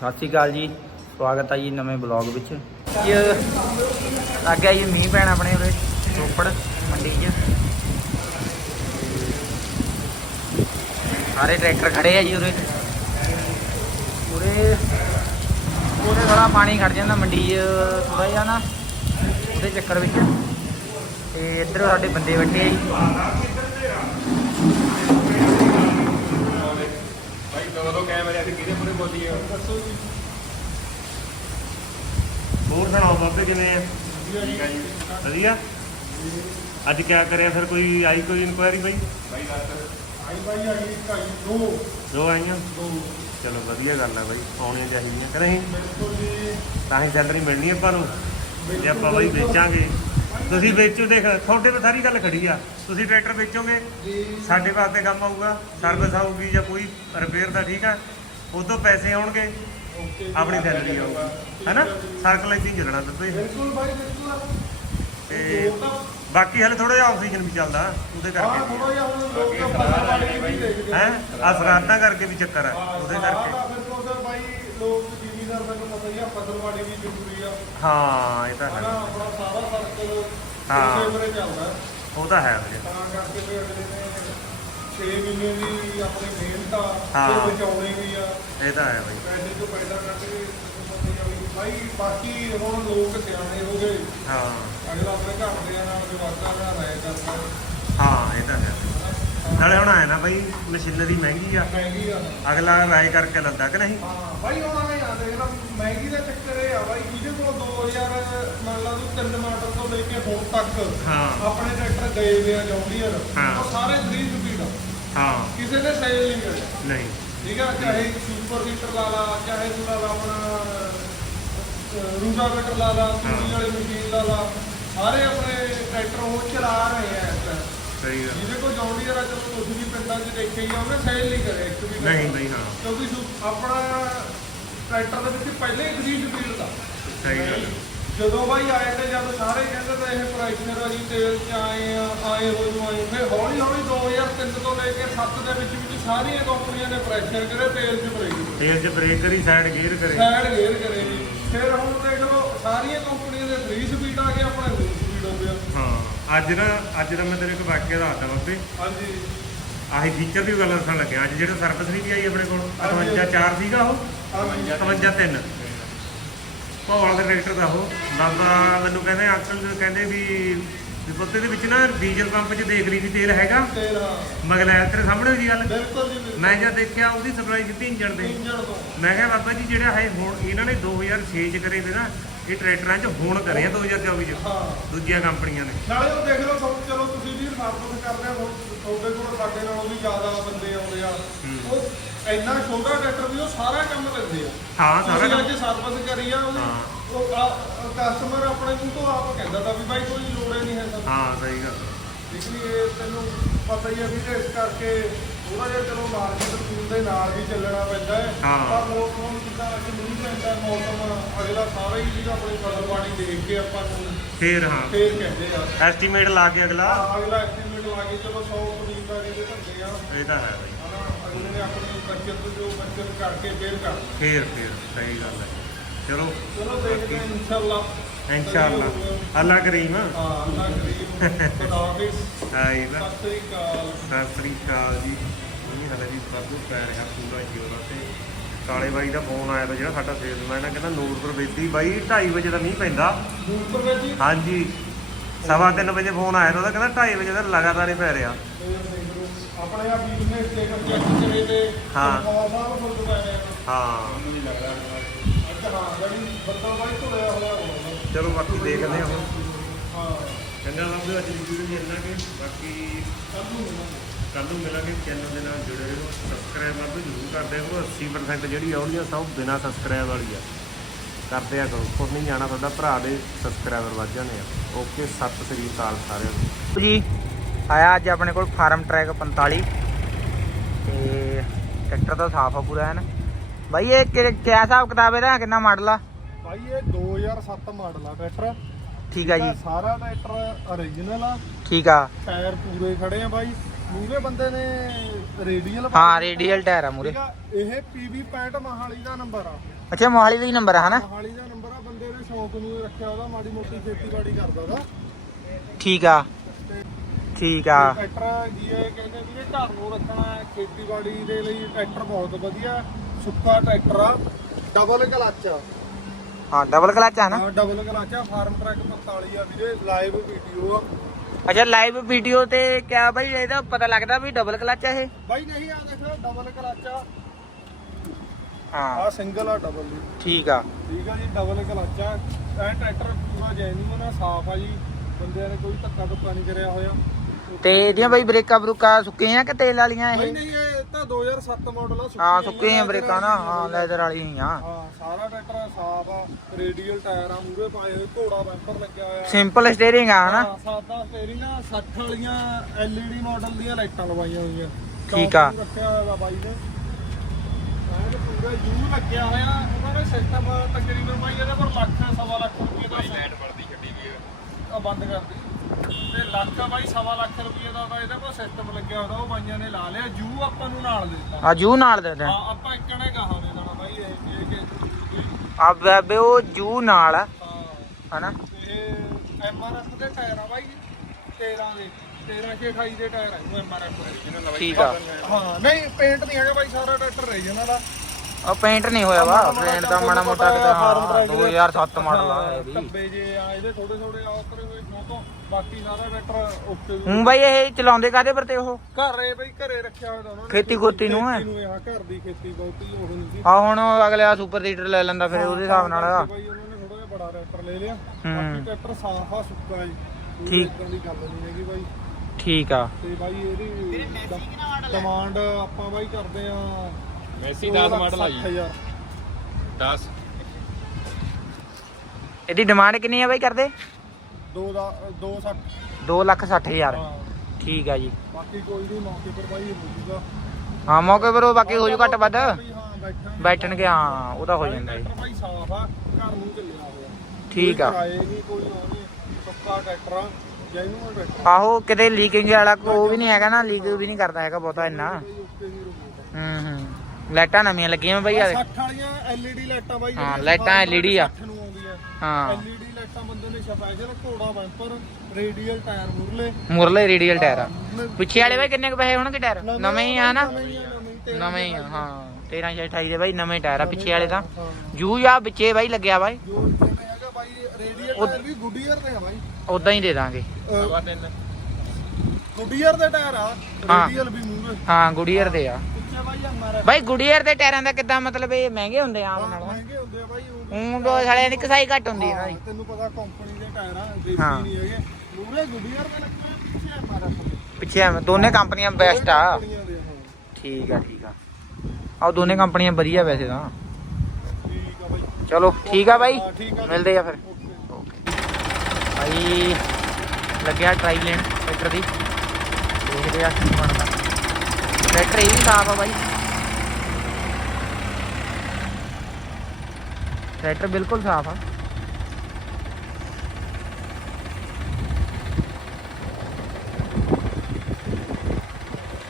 ਸਤਿ ਸ਼੍ਰੀ ਅਕਾਲ ਜੀ। ਸਵਾਗਤ ਹੈ ਜੀ ਨਵੇਂ ਬਲੌਗ ਵਿੱਚ। ਇਹ ਲੱਗ ਗਿਆ ਜੀ ਮੀਂਹ ਪੈਣ ਆਪਣੇ ਉਰੇ, ਰੋਪੜ, ਮੰਡੀ 'ਚ। ਸਾਰੇ ਟਰੈਕਟਰ ਖੜੇ ਆ ਜੀ ਉਰੇ। ਉਰੇ ਉਹਦੇ ਥੋੜਾ ਪਾਣੀ ਖੜ ਜਾਂਦਾ ਮੰਡੀ 'ਚ ਥੋੜਾ ਜਿਹਾ ਨਾ, ਉਹਦੇ ਚੱਕਰ ਵਿੱਚ। ਤੇ ਇੱਧਰ ਸਾਡੇ ਬੰਦੇ ਬੈਠੇ ਆ ਜੀ। ਭਾਈ ਦੋ ਕੈਮਰੇ ਅਸੀਂ ਕਿਹਦੇ ਪੂਰੇ ਬੋਲੀ ਆ? ਦੱਸੋ ਜੀ। ਹੋਰ ਸੁਣਾਓ ਬਾਬੇ ਕਿਵੇਂ ਆ? ਠੀਕ ਆ ਜੀ। ਵਧੀਆ? ਅੱਜ ਕਿਆ ਕਰਿਆ ਫਿਰ? ਕੋਈ ਆਈ ਕੋਈ ਇਨਕੁਆਇਰੀ ਬਈ? ਭਾਈ ਦੱਸ। ਆਈ ਭਾਈ ਆਈ ਦੋ। ਦੋ ਆਈਆਂ? ਦੋ। ਚਲੋ ਵਧੀਆ ਗੱਲ ਆ ਬਾਈ ਆਉਣੀਆਂ ਚਾਹੀਦੀਆਂ। ਕਿ ਨਹੀਂ? ਬਿਲਕੁਲ ਜੀ। ਤਾਂ ਹੀ ਸੈਲਰੀ ਮਿਲਣੀ ਆਪਾਂ ਨੂੰ। ਜੇ ਆਪਾਂ ਬਾਈ ਵੇਚਾਂਗੇ। ਤੁਸੀਂ ਵੇਚੋ ਦੇਖ ਤੁਹਾਡੇ ਤੇ ਸਾਰੀ ਗੱਲ ਖੜੀ ਆ। ਤੁਸੀਂ ਟਰੈਕਟਰ ਵੇਚੋਗੇ ਸਾਡੇ ਵਾਸਤੇ ਕੰਮ ਆਊਗਾ ਸਰਵਿਸ ਆਊਗੀ ਜਾਂ ਕੋਈ ਰਿਪੇਅਰ ਦਾ ਠੀਕ ਆ? ਉਹ ਤੋਂ ਪੈਸੇ ਆਉਣਗੇ ਆਪਣੀ ਸੈਲਰੀ ਆਊਗੀ। ਹੈਨਾ? ਸਰਕਲ ਹੀ ਚੱਲਣਾ ਦੱਸੋ ਬਿਲਕੁਲ ਭਾਈ ਬਿਲਕੁਲ। ਤੇ ਬਾਕੀ ਹਲੇ ਥੋੜਾ ਜਿਹਾ ਆਕਸੀਜਨ ਵੀ ਚੱਲਦਾ ਉਹਦੇ ਹਾਂ ਕਰਕੇ ਹੈ? ਆ ਸਰਾਤਾਂ ਕਰਕੇ ਵੀ ਚੱਕਰ ਆ ਉਹਦੇ ਕਰਕੇ। ਲੋਕ ਪਤਾ ਹੀ ਆ ਫਸਲਵਾੜੀ ਵੀ ਜ਼ਰੂਰੀ ਆ। ਹਾਂ ਇਹ ਤਾਂ ਹਨਾ ਹੈ ਆਪਣਾ ਸਾਰਾ ਸਰਕਲ ਹਾਂ। ਉਹਦੇ ਉੱਪਰ ਹੀ ਚੱਲਦਾ। ਹੈ। ਉਹ ਤਾਂ ਹੈ ਵੀਰੇ। ਤਾਂ ਕਰਕੇ ਫਿਰ ਅਗਲੇ ਨੇ 6 ਮਹੀਨੇ ਦੀ ਆਪਣੀ ਮਿਹਨਤ ਆ ਹਾਂ। ਤੇ ਬਚਾਉਣੀ ਵੀ ਆ। ਇਹ ਤਾਂ ਹੈ ਬਈ। ਪੈਸੇ ਤੋਂ ਪੈਦਾ ਕੱਢ ਕੇ ਤੁਹਾਨੂੰ ਪਤਾ ਹੀ ਆ ਵੀ ਭਾਈ ਬਾਕੀ ਹੁਣ ਲੋਕ ਸਿਆਣੇ ਹੋ ਗਏ। ਹਾਂ। ਅਗਲਾ ਆਪਣੇ ਘਰ ਦੇ ਨਾਲ ਇਹ ਤਾਂ ਹੈ ਨਾਲੇ ਹੁਣ ਆਇਆ ਨਾ ਬਈ ਮਸ਼ੀਨਰੀ ਮਹਿੰਗੀ ਆ। ਮਹਿੰਗੀ ਆ। ਅਗਲਾ ਰਾਏ ਕਰਕੇ ਲੈਂਦਾ ਕਿ ਨਹੀਂ? ਹਾਂ ਭਾਈ ਹੁਣ ਆਏ ਆ ਦੇਖ ਲਾ ਮਹਿੰਗੀ ਦਾ ਚੱਕਰ ਇਹ ਆ ਭਾਈ ਜਿਹਦੇ ਕੋਲ 2000 ਮੰਨ ਲਾ ਤੂੰ ਤਿੰਨ ਮਾਡਲ ਤੋਂ ਲੈ ਕੇ ਹੁਣ ਤੱਕ ਹਾਂ। ਆਪਣੇ ਟਰੈਕਟਰ ਗਏ ਵੇ ਆ ਜੌਂਡੀਅਰ ਹਾਂ। ਉਹ ਸਾਰੇ 3 ਸਪੀਡ ਆ। ਹਾਂ। ਕਿਸੇ ਨੇ ਸੇਲ ਨਹੀਂ ਕਰਿਆ ਨਹੀਂ। ਠੀਕ ਆ ਚਾਹੇ ਸੁਪਰ ਸੀਟਰ ਲਾ ਲਾ ਚਾਹੇ ਤੂੰ ਲਾ ਲਾ ਆਪਣਾ ਰੂਟਾਵੇਟਰ ਲਾ ਲਾ ਤੂੜੀ ਵਾਲੀ ਮਸ਼ੀਨ ਲਾ ਲਾ ਸਾਰੇ ਆਪਣੇ ਟਰੈਕਟਰ ਉਹ ਚਲਾ ਰਹੇ ਆ ਇਸ time। ਸਹੀ ਗੱਲ। ਜਿਹਦੇ ਕੋਲ ਜੌਂਡੀਅਰ ਆ ਚਲੋ ਤੁਸੀਂ ਵੀ ਪਿੰਡਾਂ 'ਚ ਦੇਖਿਆ ਹੀ ਆ ਉਹਨੇ ਸੇਲ ਨਹੀਂ ਕਰਿਆ ਇੱਕ ਵੀ ਨਹੀਂ ਬਈ ਹਾਂ। ਕਿਉਂਕਿ ਸੁ- ਆਪਣਾ ਟਰੈਕਟਰ ਦੇ ਵਿੱਚ ਪਹਿਲੇ ਹੀ 3 ਸਪੀਡ ਦਾ। ਸਹੀ ਗੱਲ। ਜਦੋਂ ਬਾਈ ਆਏ ਤੇ ਜਦ ਸਾਰੇ ਕਹਿੰਦੇ ਤਾਂ ਇਹ ਪ੍ਰਾਈਸਰ ਆ ਜੀ ਤੇਲ ਚ ਆਏ ਆ ਆਏ ਹੋ ਜੂ ਆਏ ਫਿਰ ਹੌਲੀ ਹੌਲੀ 2003 ਤੋਂ ਲੈ ਕੇ 7 ਦੇ ਵਿੱਚ ਵਿੱਚ ਸਾਰੀਆਂ ਕੰਪਨੀਆਂ ਨੇ ਪ੍ਰਾਈਸਰ ਕਰੇ ਤੇਲ ਚ ਬ੍ਰੇਕ ਤੇਲ 'ਚ ਬ੍ਰੇਕ ਕਰੀ ਸਾਈਡ ਗੇਅਰ ਕਰੇ। ਸਾਈਡ ਗੇਅਰ ਕਰੇ ਜੀ। ਫਿਰ ਹੁਣ ਦੇਖ ਲਓ ਸਾਰੀਆਂ ਕੰਪਨੀਆਂ ਦੇ 3 ਸਪੀਡ ਆ ਗਏ ਆਪਣਾ 2 ਸਪੀਡ ਹੋ ਗਿਆ। ਹਾਂ। ਅੱਜ ਨਾ ਅੱਜ ਦਾ ਮੈਂ ਤੇਰੇ ਇੱਕ ਵਾਕਿਆ ਦੱਸਦਾ ਬਾਬੇ। ਹਾਂਜੀ। ਆਹੀ ਫੀਚਰ ਦੀ ਗੱਲ ਦੱਸਣ ਲੱਗਿਆ। ਅੱਜ ਜਿਹੜਾ ਸਰਵਿਸ ਨਹੀਂ ਵੀ ਆਈ ਆਪਣੇ ਕੋਲ 58 4 ਸੀਗਾ ਉਹ? ਹਾਂਜੀ 57 3 ਭੌਲ ਦੇ ਟਰੈਕਟਰ ਦਾ ਉਹ। ਬਾਬਾ ਮੈਨੂੰ ਕਹਿੰਦੇ ਅੰਕਲ ਕਹਿੰਦੇ ਵੀ ਵੀ ਪੁੱਤੇ ਦੇ ਵਿੱਚ ਨਾ ਡੀਜ਼ਲ ਪੰਪ 'ਚ ਦੇਖ ਲਈ ਵੀ ਤੇਲ ਹੈਗਾ? ਤੇਲ ਹਾਂ। ਮਗਲੈਰ ਤੇਰੇ ਸਾਹਮਣੇ ਜੀ ਗੱਲ। ਬਿਲਕੁਲ ਜੀ। ਮੈਂ ਜਦ ਦੇਖਿਆ ਉਹਦੀ ਸਪਲਾਈ ਕੀਤੀ ਇੰਜਣ ਦੇ ਇੰਜਣ ਤੋਂ। ਮੈਂ ਕਿਹਾ ਬਾਬਾ ਜੀ ਜਿਹੜਾ ਹੈ ਹੁਣ ਇਹਨਾਂ ਨੇ 2006 ਚ ਕਰੇ ਵੇ ਨਾ ਇਹ ਟਰੈਕਟਰਾਂ 'ਚ ਹੁਣ ਕਰੇ ਆ 2024 ਚ। ਹਾਂ। ਦੂਜੀਆਂ ਕੰਪਨੀਆਂ ਨੇ। ਨਾਲੇ ਉਹ ਦੇਖ ਲਓ ਤੁਹਾਨੂੰ ਚਲੋ ਤੁਸੀਂ ਵੀ ਸਰਵਿਸ ਕਰਦੇ ਆ ਹੁਣ ਤੁਹਾਡੇ ਕੋਲ ਸਾਡੇ ਨਾਲੋਂ ਵੀ ਜ਼ਿਆਦਾ ਬੰਦੇ ਆਉਂਦੇ ਆ। ਉਹ ਇੰਨਾ ਛੋਟਾ ਟਰੈਕਟਰ ਵੀ ਉਹ ਸਾਰਾ ਕੰਮ ਲੈਂਦੇ ਆ। ਹਾਂ ਸਾਰਾ ਤੁਸੀਂ ਕੰਮ। ਅੱਜ ਸਰਵਿਸ ਕਰੀ ਆ ਹਾਂ। ਉਹ ਕਸਟਮਰ ਆਪਣੇ ਮੂੰਹ ਤੋਂ ਆਪ ਕਹਿੰਦਾ ਤਾਂ ਵੀ ਬਾਈ ਕੋਈ ਲੋੜ ਹੀ ਨਹੀਂ ਹੈ ਸਾਨੂੰ। ਹਾਂ ਸਹੀ ਗੱਲ। ਇਸ ਲਈ ਇਹ ਤੈਨੂੰ ਪਤਾ ਹੀ ਹੈ ਵੀ ਤੇ ਇਸ ਕਰਕੇ ਥੋੜਾ ਜਿਹਾ ਚਲੋ ਮਾਰਕੀਟ ਸਕੂਲ ਦੇ ਨਾਲ ਵੀ ਚੱਲਣਾ ਪੈਂਦਾ ਹੈ। ਹਾਂ। ਪਰ ਮੌਸਮ ਜਿੱਦਾਂ ਅੱਜ ਮੀਂਹ ਪੈਂਦਾ ਮੌਸਮ ਅਗਲਾ ਸਾਰਾ ਹੀ ਜਿਹੜਾ ਆਪਣੀ ਫਸਲ ਪਾਣੀ ਦੇਖ ਕੇ ਆਪਾਂ ਨੂੰ ਫੇਰ ਹਾਂ। ਫੇਰ ਕਹਿੰਦੇ ਆ। ਐਸਟੀਮੇਟ ਲਾ ਕੇ ਅਗਲਾ। ਅਗਲਾ ਐਸਟੀਮੇਟ ਲਾ ਕੇ ਚਲੋ 100 ਖਰੀਦਦਾਰੀ ਦੇ ਧੰਦੇ ਆ। ਇਹ ਤਾਂ ਹੈ ਬਈ। ਹਨਾ ਅਗਲੇ ਨੇ ਆਪਣੀ ਬੱਚਤ ਜੋ ਬੱਚਤ ਕਰਕੇ ਫੇਰ ਕਰ ਫੇਰ ਫੇਰ ਸਹੀ ਗੱਲ ਹੈ। ਚਲੋ। ਚਲੋ ਦੇਖਦੇ ਹਾਂ ਇਨਸ਼ਾਅੱਲਾ। ਇਨਸ਼ਾਅੱਲਾ। ਅੱਲਾ ਕਰੀਮ ਹਾਂ ਅੱਲਾ ਕਰੀਮ ਖੁਦਾ ਹਾਫਿਜ਼ ਨਾ ਸਤਿ ਸ੍ਰੀ ਅਕਾਲ। ਸਤਿ ਸ੍ਰੀ ਅਕਾਲ ਜੀ। ਇਹ ਹਲੇ ਵੀ ਬਾਬੂ ਪੈਰ ਹੈ ਪੂਰਾ ਜੀਵਨ ਤੇ। ਕਾਲੇ ਬਾਈ ਦਾ ਫੋਨ ਆਇਆ ਤਾ ਜਿਹੜਾ ਸਾਡਾ ਸੇਲਸਮੈਨ ਹੈ ਕਹਿੰਦਾ ਨੂਰਪੁਰ ਵੇਦੀ ਬਾਈ 2:30 ਵਜੇ ਦਾ ਮੀਂਹ ਪੈਂਦਾ। ਦੂਸਰ ਵਿੱਚ ਹੀ ਹਾਂਜੀ। ਸਵਾ ਵਜੇ ਫੋਨ ਆਇਆ ਤਾਂ ਉਹਦਾ ਕਹਿੰਦਾ 2:30 ਵਜੇ ਦਾ ਲਗਾਤਾਰ ਹੀ ਪੈ ਰਿਹਾ। ਆਪਣੇ ਆ ਤੇ ਹਾਂ। ਅੱਜ ਹਾਂ ਬੜੀ ਬਾਈ ਹੋਇਆ ਹੋਣਾ ਚਲੋ ਬਾਕੀ ਦੇਖਦੇ ਹਾਂ ਹੁਣ। ਹਾਂ। ਚੰਗਾ ਬਾਬੂ ਅੱਜ ਦੀ ਵੀਡੀਓ ਨਹੀਂ ਇੰਨਾ ਕਿ। ਬਾਕੀ ਕੱਲ ਨੂੰ ਕੱਲ ਨੂੰ ਮਿਲਾਂਗੇ ਚੈਨਲ ਦੇ ਨਾਲ ਜੁੜੇ ਰਹੋ ਸਬਸਕ੍ਰਾਈਬ ਬਾਬੂ ਜ਼ਰੂਰ ਕਰਦੇ ਰਹੋ 80% ਜਿਹੜੀ ਆਉਣੀਆਂ ਸਭ ਬਿਨਾ ਸਬਸਕ੍ਰਾਈਬ ਵਾਲੀ ਆ। ਕਰਦੇ ਆ ਕਰੋ। ਕੁਛ ਨਹੀਂ ਜਾਣਾ ਤੁਹਾਡਾ ਭਰਾ ਦੇ ਸਬਸਕ੍ਰਾਈਬਰ ਵੱਧ ਜਾਣੇ ਆ। ਓਕੇ ਸਤਿ ਸ੍ਰੀ ਅਕਾਲ ਸਾਰਿਆਂ ਨੂੰ। ਜੀ ਆਇਆ ਅੱਜ ਆਪਣੇ ਕੋਲ ਫਾਰਮ ਟਰੈਕ 45 ਤੇ ਟਰੈਕਟਰ ਤਾਂ ਸਾਫ਼ ਆ ਪੂਰਾ ਹੈ ਨਾ ਬਾਈ ਇਹ ਕਿ- ਕਿਆ ਹਿਸਾਬ ਕਿਤਾਬ ਇਹਦਾ? ਕਿੰਨਾ ਮਾਡਲ ਆ? ਭਾਈ ਇਹ 2007 ਮਾਡਲ ਆ ਟਰੈਕਟਰ। ਠੀਕ ਆ ਜੀ। ਸਾਰਾ ਟਰੈਕਟਰ origignal ਆ। ਠੀਕ ਆ। ਟਾਇਰ ਪੂਰੇ ਖੜੇ ਆ ਬਾਈ। ਮੂਰੇ ਬੰਦੇ ਨੇ ਰੇਡੀਅਲ ਹਾਂ ਰੇਡੀਅਲ ਟਾਇਰ ਆ ਮੂਰੇ। ਇਹ PV 65 ਮਹਾਲੀ ਦਾ ਨੰਬਰ ਆ। ਅੱਛਾ ਮੋਹਾਲੀ ਦਾ ਹੀ ਨੰਬਰ ਆ ਹਨਾ? ਮਹਾਲੀ ਦਾ ਨੰਬਰ ਆ ਬੰਦੇ ਨੇ ਸ਼ੌਂਕ ਨੂੰ ਰੱਖਿਆ ਉਹਦਾ ਮਾੜੀ ਮੋਟੀ ਖੇਤੀਬਾੜੀ ਕਰਦਾ ਉਹਦਾ। ਠੀਕ ਆ। ਠੀਕ ਆ। ਟਰੈਕਟਰ ਜੀ ਇਹ ਕਹਿੰਦੇ ਵੀਰੇ ਘਰ ਨੂੰ ਰੱਖਣਾ ਖੇਤੀਬਾੜੀ ਦੇ ਲਈ ਟਰੈਕਟਰ ਬਹੁਤ ਵਧੀਆ ਸੁੱਕਾ ਟਰੈਕਟਰ ਆ ਡਬਲ ਕਲੱਚ ਆ। ਹਾਂ ਡਬਲ ਕਲਚ ਆ ਨਾ ਹਾਂ ਡਬਲ ਕਲੱਚ ਆ ਫਾਰਮ ਟਰੈਕ 45 ਆ ਵੀਰੇ ਲਾਈਵ ਵੀਡੀਓ ਆ। ਅੱਛਾ ਲਾਈਵ ਵੀਡੀਓ ਤੇ ਕਿਆ ਬਾਈ ਇਹਦਾ ਪਤਾ ਲੱਗਦਾ ਵੀ ਡਬਲ ਕਲਚ ਆ ਇਹ? ਬਾਈ ਨਹੀਂ ਆ ਦੇਖੋ ਡਬਲ ਕਲੱਚ ਆ। ਹਾਂ। ਆ ਸਿੰਗਲ ਆ ਡਬਲ ਠੀਕ ਆ। ਠੀਕ ਆ ਜੀ ਡਬਲ ਕਲੱਚ ਆ। ਇਹ ਟਰੈਕਟਰ ਪੂਰਾ ਜੈਨੂਨ ਆ ਸਾਫ਼ ਆ ਜੀ। ਬੰਦਿਆਂ ਨੇ ਕੋਈ ਧੱਕਾ ਧੁੱਕਾ ਨਹੀਂ ਕਰਿਆ ਹੋਇਆ। ਤੇ ਇਹਦੀਆਂ ਬਾਈ ਬ੍ਰੇਕਾਂ ਬਰੂਕਾਂ ਸੁੱਕੀਆਂ ਆ ਕਿ ਤੇਲ ਵਾਲੀਆਂ ਨਹੀਂ ਇਹ ਨਹੀਂ ਇਹ ਤਾਂ 2007 ਮਾਡਲ ਆ ਹਾਂ ਸੁੱਕੀਆਂ ਬ੍ਰੇਕਾਂ ਨਾ। ਹਾਂ ਲੈਦਰ ਵਾਲੀਆਂ ਹੀ ਆ। ਹਾਂ ਸਾਰਾ ਟਰੈਕਟਰ ਸਾਫ਼ ਆ ਰੇਡੀਅਲ ਟਾਇਰ ਆ ਮੂਰੇ ਪਾਏ ਹੋਏ ਘੋੜਾ ਬੈਂਪਰ ਲੱਗਿਆ ਹੋਇਆ। ਸਿੰਪਲ ਸਟੀਅਰਿੰਗ ਆ ਹਨਾ? ਹਾਂ ਸਾਦਾ ਸਟੀਅਰਿੰਗ ਆ 60 ਵਾਲੀਆਂ LED ਮਾਡਲ ਦੀਆਂ ਲਾਈਟਾਂ ਲਵਾਈਆਂ ਹੋਈਆਂ। ਠੀਕ ਆ। Top ਰੱਖਿਆ ਹੋਇਆ ਵਾ ਬਾਈ ਨੇ। ਐਨ ਪੂਰਾ ਯੂ ਲੱਗਿਆ ਹੋਇਆ ਉਹਨਾਂ ਨੇ ਸਿਸਟਮ ਤਕਰੀਬਨ ਬਾਈ ਇਹਦੇ ਕੋਲ ਲੱਖ ਸਵਾ ਲੱਖ ਰੁਪਏ ਦਾ ਲਾਈਟ ਵੜਦੀ ਛੱਡੀ ਗਈ ਆ ਬੰਦ ਕਰਦੀ ਤੇ ਲੱਖ ਆ ਬਾਈ ਸਵਾ ਲੱਖ ਰੁਪਏ ਦਾ ਉਹਦਾ ਇਹਦੇ ਕੋਲ ਸਿਸਟਮ ਲੱਗਿਆ ਹੋਇਆ ਉਹ ਬਾਈਆਂ ਨੇ ਲਾ ਲਿਆ ਯੂ ਆਪਾਂ ਨੂੰ ਨਾਲ ਦੇ ਦਿੱਤਾ। ਆ ਜੂ ਨਾਲ ਦੇ ਦੇ ਹਾਂ ਆਪਾਂ ਇੱਕ ਨੇ ਗਾਹਾਂ ਦੇ ਦੇਣਾ ਬਾਈ ਇਹ ਇਹ ਕਿ ਆ ਬੇਬੇ ਉਹ ਜੂ ਨਾਲ ਆ। ਹਾਂ। ਹਨਾ? ਇਹ ਐਮਆਰਐਫ ਦੇ ਟਾਇਰ ਆ ਬਾਈ 13 ਦੇ 13 ਕੇ 28 ਦੇ ਟਾਇਰ ਆ ਐਮਆਰਐਫ ਦੇ। ਠੀਕ ਆ। ਹਾਂ ਨਹੀਂ ਪੇਂਟ ਨਹੀਂ ਹੈਗਾ ਬਾਈ ਸਾਰਾ ਟਰੈਕਟਰ ਰਹੀ ਜਾਂਦਾ ਦਾ। ਉਹ ਪੇਂਟ ਨਹੀਂ ਹੋਇਆ ਵਾ ਪੇਂਟ ਦਾ ਮਾੜਾ ਮੋਟਾ ਕਿਤੇ ਹਾਂ 2007 ਮਾਡਲ ਆ ਇਹ ਵੀ। ਕੱਬੇ ਜੇ ਆ ਇਹਦੇ ਥੋੜੇ ਥੋੜੇ ਆ ਉਤਰੇ ਹੋਏ ਫੋਟੋ ਬਾਕੀ ਸਾਰਾ ਟਰੈਕਟਰ ਓਕੇ ਹੂੰ ਬਾਈ ਇਹ ਚਲਾਉਂਦੇ ਕਾਦੇ ਪਰ ਤੇ ਉਹ? ਘਰ ਬਾਈ ਘਰੇ ਰੱਖਿਆ ਹੋਇਆ ਤਾਂ ਉਹਨਾਂ ਨੇ ਖੇਤੀ ਖੋਤੀ ਨੂੰ ਹੈ। ਨੂੰ ਇਹ ਘਰ ਦੀ ਖੇਤੀ ਬਹੁਤੀ ਉਹ ਆ ਹੁਣ ਅਗਲੇ ਆ ਸੁਪਰ ਲੀਡਰ ਲੈ ਲੈਂਦਾ ਫਿਰ ਉਹਦੇ ਹਿਸਾਬ ਨਾਲ। ਬਾਈ ਉਹਨਾਂ ਨੇ ਥੋੜਾ ਜਿਹਾ ਬੜਾ ਟਰੈਕਟਰ ਲੈ ਲਿਆ। ਹੂੰ। ਬਾਕੀ ਟਰੈਕਟਰ ਸਾਫ਼ ਆ ਸੁੱਕਾ ਜੀ ਕੋਈ ਠੀਕ। ਏਦਾਂ ਦੀ ਗੱਲ ਨਹੀਂ ਹੈਗੀ ਬਾਈ। ਠੀਕ ਆ। ਤੇ ਬਾਈ ਇਹਦੀ ਡਿਮਾਂਡ ਆਪਾਂ ਬਾਈ ਕਰਦੇ ਆ ਮੈਸੀ 10 ਮਾਡਲ ਆ ਜੀ। 60000 10 ਇਹਦੀ ਡਿਮਾਂਡ ਕਿੰਨੀ ਆ ਬਾਈ ਕਰਦੇ? ਦੋ ਦਾ 260 2 ਲੱਖ 60 ਹਜ਼ਾਰ। ਹਾਂ। ਠੀਕ ਆ ਜੀ। ਬਾਕੀ ਕੋਈ ਨਹੀਂ ਮੌਕੇ ਪਰ ਬਾਈ ਹੋ ਜੂਗਾ। ਹਾਂ ਮੌਕੇ ਪਰ ਉਹ ਬਾਕੀ ਹੋ ਜੂ ਘੱਟ ਵੱਧ। ਹਾਂ ਬੈਠਣਗੇ ਹਾਂ ਉਹਦਾ ਹੋ ਜਾਂਦਾ ਜੀ। ਟਰੈਕਟਰ ਬਾਈ ਸਾਫ਼ ਆ ਘਰ ਨੂੰ ਚੱਲਿਆ ਹੋਇਆ। ਠੀਕ ਆ। ਆਹੋ ਕਿਤੇ ਲੀਕਿੰਗ ਵਾਲਾ ਕੋ ਵੀ ਨਹੀਂ ਹੈਗਾ ਨਾ ਲੀਕ ਵੀ ਨਹੀਂ ਕਰਦਾ ਹੈਗਾ ਬਹੁਤਾ ਇੰਨਾ। ਹੀ ਹੂੰ ਹੂੰ ਲਾਈਟਾਂ ਨਵੀਆਂ ਲੱਗੀਆਂ ਬਾਈ ਆ 60 ਵਾਲੀਆਂ LED ਲਾਈਟਾਂ ਬਾਈ ਹਾਂ, ਲਾਈਟਾਂ LED ਆ। 60 ਨੂੰ ਆਉਂਦੀਆਂ। ਹਾਂ। ਲਾਈਟਾਂ ਬੰਦੇ ਨੇ ਸਪੈਸ਼ਲ ਘੋੜਾ ਬੈਂਪਰ ਰੇਡੀਅਲ ਟਾਇਰ ਮੁਰਲੇ। ਮੁਰਲੇ ਰੇਡੀਅਲ ਟਾਇਰ ਆ। ਪਿੱਛੇ ਵਾਲੇ ਬਾਈ ਕਿੰਨੇ ਕੁ ਪੈਸੇ ਹੋਣਗੇ ਟਾਇਰ? ਨਵੇਂ ਹੀ ਆ ਨਾ? ਨਵੇਂ ਹੀ ਆ, ਹੀ, ਤੇਰਾਂ ਨਵੇਂ ਹੀ ਆ ਹਾਂ 13 28 ਦੇ ਬਾਈ ਨਵੇਂ ਟਾਇਰ ਆ ਪਿੱਛੇ ਵਾਲੇ ਤਾਂ। ਜੂ ਆ ਵਿੱਚੇ ਬਾਈ ਲੱਗਿਆ ਬਾਈ। ਜੋ ਇੱਥੇ ਹੈਗਾ ਬਾਈ ਰੇਡੀਅਲ ਟਾਇਰ ਵੀ ਗੁੱਡੀਅਰ ਦੇ ਆ ਬਾਈ। ਉਦਾਂ ਹੀ ਦੇ ਦਾਂਗੇ। ਗੁੱਡੀਅਰ ਦੇ ਟਾਇਰ ਆ ਹਾਂ। ਰੇਡੀਅਲ ਵੀ ਮੂੰਹ ਹਾਂ ਗੁਡੀਅਰ ਦੇ ਆ। ਪਿੱਛੇ ਬਾਈ ਐਮਆਰਐਫ ਬਾਈ ਗੁਡੀਅਰ ਦੇ ਟਾਇਰਾਂ ਦਾ ਕਿੱਦਾਂ ਮਤਲਬ ਇਹ ਮਹਿੰਗੇ ਹੁੰਦੇ ਆ ਆਮ ਨਾਲੋਂ? ਮਹਿੰਗੇ ਹੁੰਦੇ ਆ ਬਾਈ ਉਹ ਊਂ ਦੋ ਕਸਾਈ ਘੱਟ ਹੁੰਦੀ ਇਹਨਾਂ ਦੀ। ਤੈਨੂੰ ਪਤਾ ਕੰਪਨੀ ਦੇ ਟਾਇਰ ਆ ਦੇਸੀ ਹਾਂ। ਨਹੀਂ ਹੈਗੇ। ਮੂਰੇ ਗੁੱਡੀਅਰ ਦੇ ਪਿੱਛੇ ਐਮਆਰਐਫ ਪਿੱਛੇ ਐਵੇਂ ਦੋਨੇ ਕੰਪਨੀਆਂ ਬੈਸਟ ਆ। ਠੀਕ ਆ ਠੀਕ ਆ। ਆਹ ਦੋਨੇ ਕੰਪਨੀਆਂ ਵਧੀਆ ਵੈਸੇ ਤਾਂ। ਠੀਕ ਆ ਬਾਈ। ਚਲੋ ਠੀਕ ਆ ਬਾਈ। ਹਾਂ, ਠੀਕ ਆ। ਮਿਲਦੇ ਆ ਫਿਰ। ਓਕੇ। ਭਾਈ ਲੱਗਿਆ ਟਰਾਈ ਲੈਣ ਟਰੈਕਟਰ ਦੀ। ਦੇਖਦੇ ਆ ਕੀ ਬਣਦਾ। ਟਰੈਕਟਰ ਇਹ ਵੀ ਸਾਫ਼ ਆ ਬਾਈ। ਟਰੈਕਟਰ ਬਿਲਕੁਲ ਸਾਫ਼ ਆ